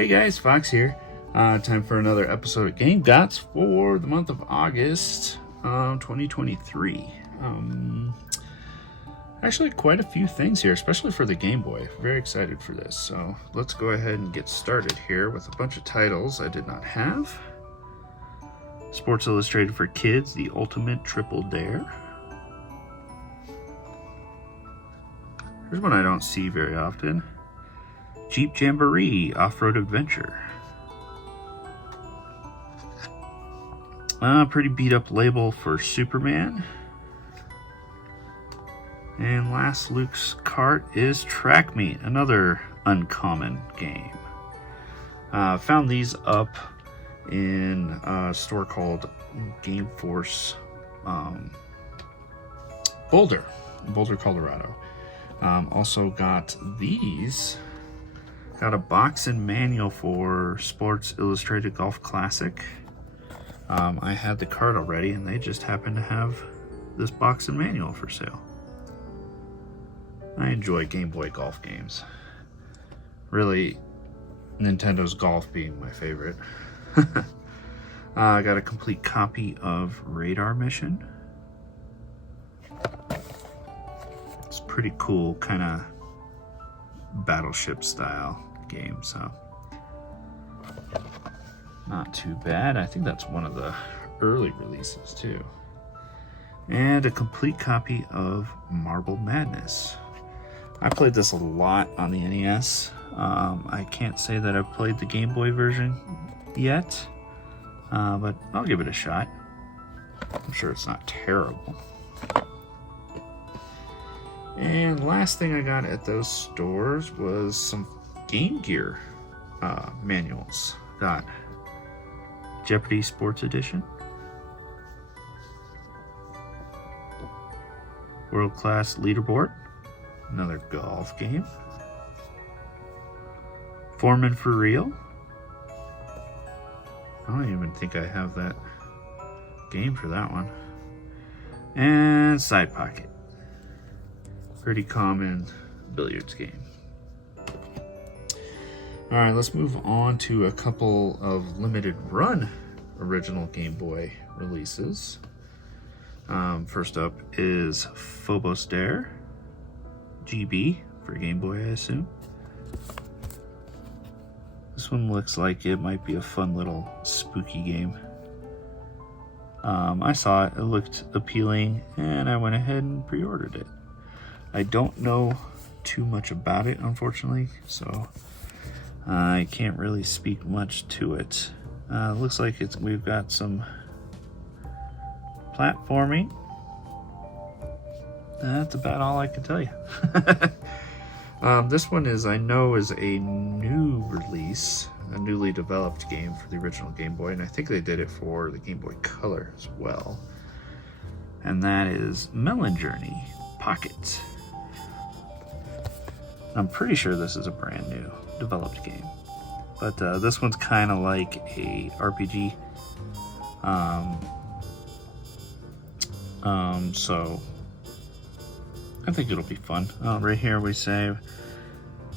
Hey guys, Fox here. Time for another episode of Game Gots for the month of August 2023. Actually, quite a few things here, especially for the Game Boy. Very excited for this. So let's go ahead and get started here with a bunch of titles I did not have. Sports Illustrated for Kids, The Ultimate Triple Dare. Here's one I don't see very often. Jeep Jamboree Off-Road Adventure. Pretty beat up label for Superman. And last Luke's cart is Track Meet, another uncommon game. Found these up in a store called Game Force Boulder, Colorado. Also got these. Got a box and manual for Sports Illustrated Golf Classic. I had the card already and they just happened to have this box and manual for sale. I enjoy Game Boy golf games. Really, Nintendo's golf being my favorite. I got a complete copy of Radar Mission. It's pretty cool, kind of battleship style game, so not too bad. I think that's one of the early releases too. And a complete copy of Marble Madness. I played this a lot on the NES. I can't say that I've played the Game Boy version yet, but I'll give it a shot. I'm sure it's not terrible. And last thing I got at those stores was some Game Gear manuals. Got Jeopardy Sports Edition, World Class Leaderboard, another golf game, Foreman for Real. I don't even think I have that game for that one. And Side Pocket. Pretty common billiards game. Alright, let's move on to a couple of limited run original Game Boy releases. First up is Pooh Star GB for Game Boy, I assume. This one looks like it might be a fun little spooky game. I saw it, it looked appealing, and I went ahead and pre-ordered it. I don't know too much about it, unfortunately, so I can't really speak much to it. Looks like we've got some platforming. That's about all I can tell you. This one I know is a new release, a newly developed game for the original Game Boy, and I think they did it for the Game Boy Color as well. And that is Melon Journey Pocket. I'm pretty sure this is a brand new developed game, but this one's kind of like a RPG. So I think it'll be fun. Right here we say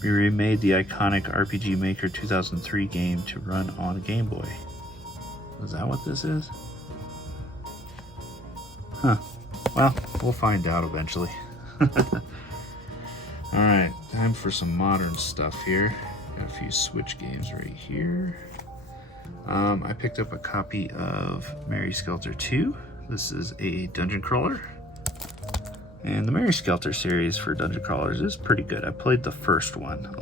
we remade the iconic RPG Maker 2003 game to run on a Game Boy. Is that what this is? Huh. Well, we'll find out eventually. Alright, time for some modern stuff here. Got a few Switch games right here. I picked up a copy of Mary Skelter 2. This is a dungeon crawler. And the Mary Skelter series for dungeon crawlers is pretty good. I played the first one,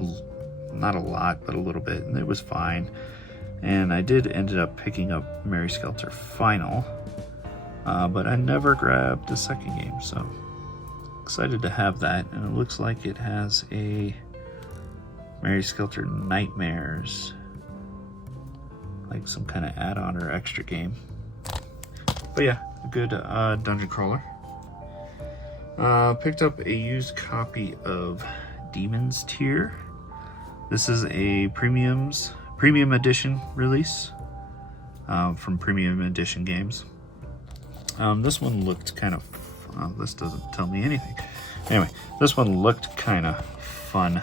not a lot, but a little bit, and it was fine. And I ended up picking up Mary Skelter Final, but I never grabbed the second game, so excited to have that. And it looks like it has a Mary Skelter Nightmares, like some kind of add-on or extra game. But yeah, a good dungeon crawler. Picked up a used copy of Demon's Tier. This is a premium edition release from Premium Edition Games. This one looked kind of this doesn't tell me anything. Anyway, this one looked kind of fun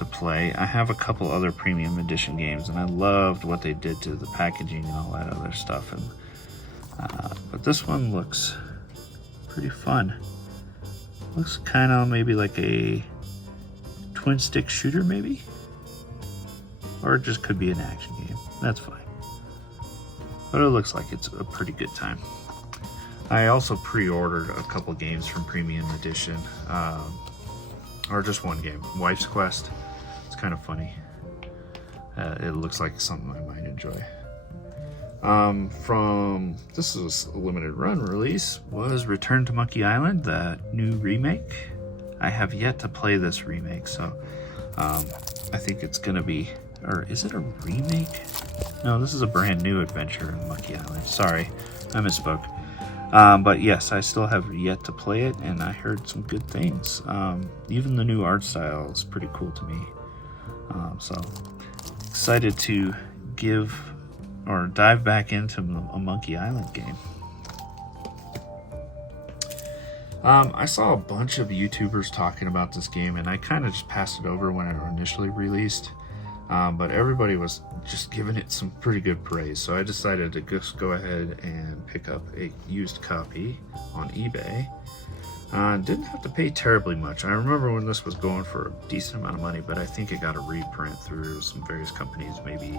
to play. I have a couple other premium edition games, and I loved what they did to the packaging and all that other stuff. And but this one looks pretty fun. Looks kind of maybe like a twin stick shooter, maybe, or it just could be an action game. That's fine, but it looks like it's a pretty good time. I also pre-ordered a couple games from Premium Edition, or just one game, Wife's Quest. It's kind of funny. It looks like something I might enjoy. This is a limited run release, was Return to Monkey Island, the new remake. I have yet to play this remake, so I think it's gonna be, or is it a remake? No, this is a brand new adventure in Monkey Island. Sorry, I misspoke. But yes, I still have yet to play it, and I heard some good things. Even the new art style is pretty cool to me. So excited to dive back into a Monkey Island game. I saw a bunch of YouTubers talking about this game, and I kind of just passed it over when it initially released. But everybody was just giving it some pretty good praise, so I decided to just go ahead and pick up a used copy on eBay. Didn't have to pay terribly much. I remember when this was going for a decent amount of money, but I think it got a reprint through some various companies, maybe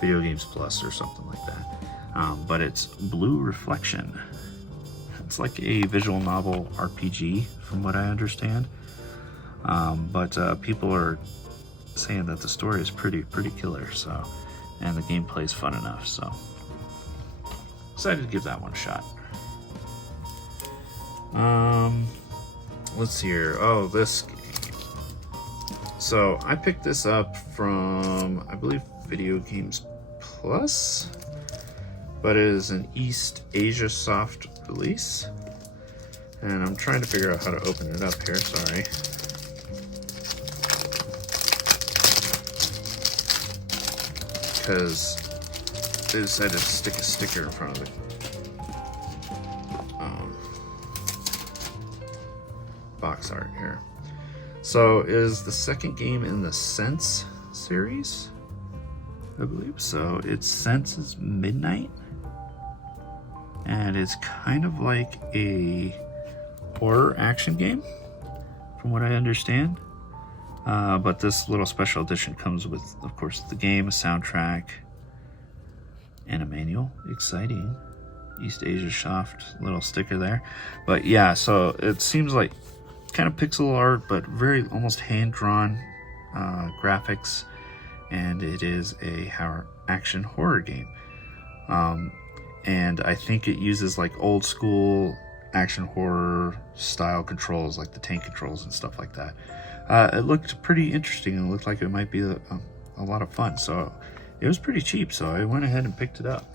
Video Games Plus or something like that. But it's Blue Reflection. It's like a visual novel RPG, from what I understand. But people are saying that the story is pretty killer, so, and the gameplay is fun enough, so excited to give that one a shot. Let's see here. Oh, this game. So I picked this up from, I believe, Video Games Plus, but it is an East Asia soft release, and I'm trying to figure out how to open it up here. Sorry. Because they decided to stick a sticker in front of it. Box art here. So it is the second game in the Sense series, I believe. So it's Sense's Midnight, and it's kind of like a horror action game, from what I understand. But this little special edition comes with, of course, the game, a soundtrack, and a manual. Exciting. East Asia soft little sticker there. But yeah, so it seems like kind of pixel art, but very almost hand-drawn graphics, and it is a action horror game. And I think it uses like old school action horror style controls, like the tank controls and stuff like that. It looked pretty interesting, and it looked like it might be a lot of fun. So it was pretty cheap, so I went ahead and picked it up.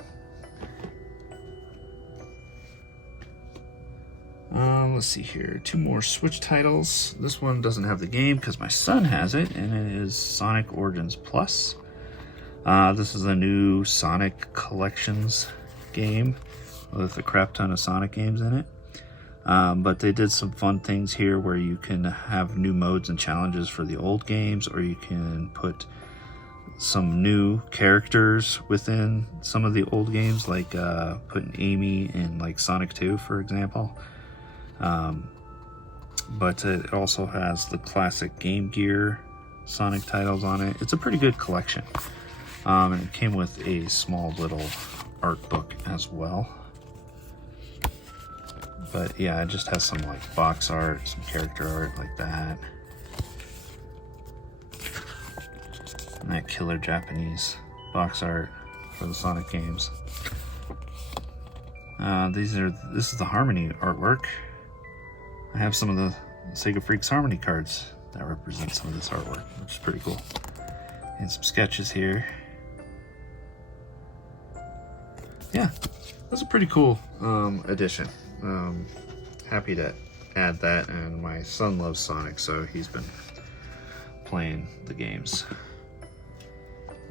Let's see here. Two more Switch titles. This one doesn't have the game because my son has it, and it is Sonic Origins Plus. This is a new Sonic Collections game with a crap ton of Sonic games in it. But they did some fun things here where you can have new modes and challenges for the old games, or you can put some new characters within some of the old games, like putting Amy in like Sonic 2, for example. But it also has the classic Game Gear Sonic titles on it. It's a pretty good collection. And it came with a small little art book as well. But yeah, it just has some like box art, some character art like that. And that killer Japanese box art for the Sonic games. This is the Harmony artwork. I have some of the Sega Freaks Harmony cards that represent some of this artwork, which is pretty cool. And some sketches here. Yeah, that's a pretty cool addition. Happy to add that, and my son loves Sonic, so he's been playing the games.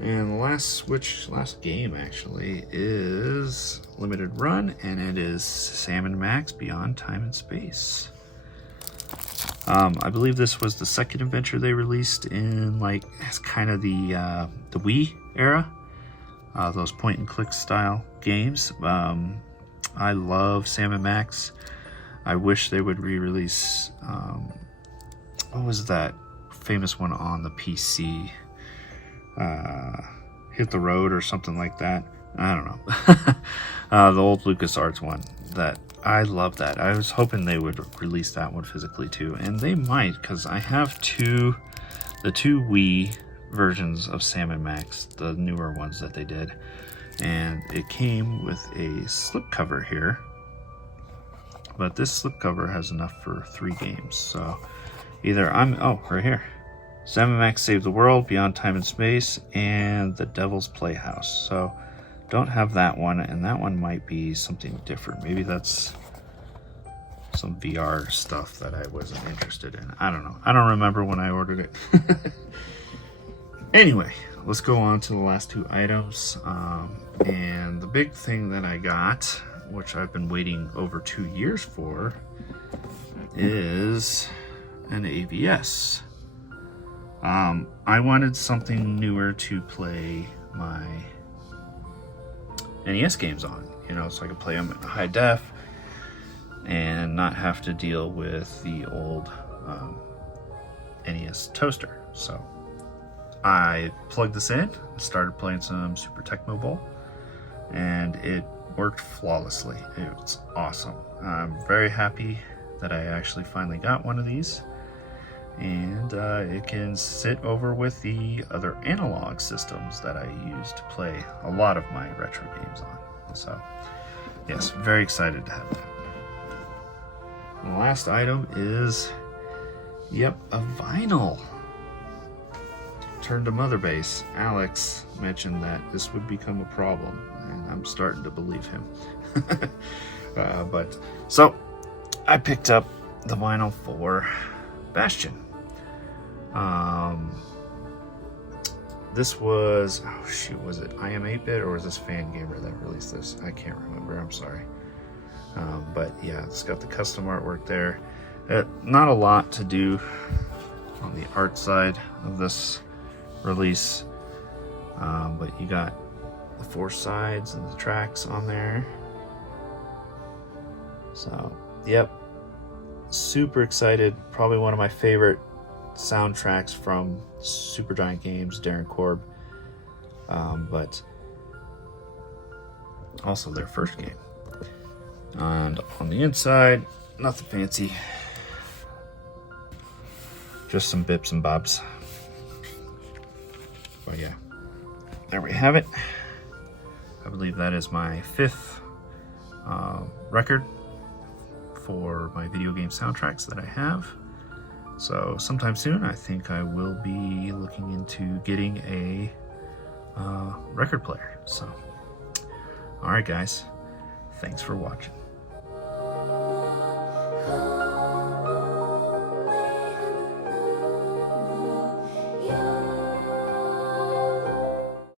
And the last game actually is limited run, and it is Sam & Max Beyond Time and Space. I believe this was the second adventure they released in like it's kind of the Wii era, those point and click style games. I love Sam & Max. I wish they would re-release what was that famous one on the PC? Hit the Road or something like that. I don't know. The old LucasArts one. That I love that. I was hoping they would release that one physically too, and they might, because I have the two Wii versions of Sam & Max, the newer ones that they did, and it came with a slipcover here. But this slipcover has enough for 3 games, so either right here. Sam & Max Save the World, Beyond Time and Space, and The Devil's Playhouse. So don't have that one, and that one might be something different. Maybe that's some VR stuff that I wasn't interested in. I don't know. I don't remember when I ordered it. Anyway, let's go on to the last 2 items. And the big thing that I got, which I've been waiting over 2 years for, is an AVS. I wanted something newer to play my NES games on, so I could play them in high def and not have to deal with the old NES toaster. So I plugged this in and started playing some Super Tecmo Bowl, and it worked flawlessly. It was awesome. I'm very happy that I actually finally got one of these, and it can sit over with the other analog systems that I use to play a lot of my retro games on. So yes, very excited to have that. The last item is, a vinyl. Turn to Mother Base. Alex mentioned that this would become a problem, and I'm starting to believe him. So I picked up the vinyl for Bastion. This was, was it I Am 8-Bit or was this Fangamer that released this? I can't remember, I'm sorry. But yeah, it's got the custom artwork there. Not a lot to do on the art side of this release, but you got the 4 sides and the tracks on there. So, yep, super excited. Probably one of my favorite soundtracks from Supergiant Games, Darren Korb, but also their first game. And on the inside, nothing fancy, just some bips and bobs. But yeah, there we have it. I believe that is my 5th record for my video game soundtracks that I have. So sometime soon, I think I will be looking into getting a record player. So, all right, guys, thanks for watching.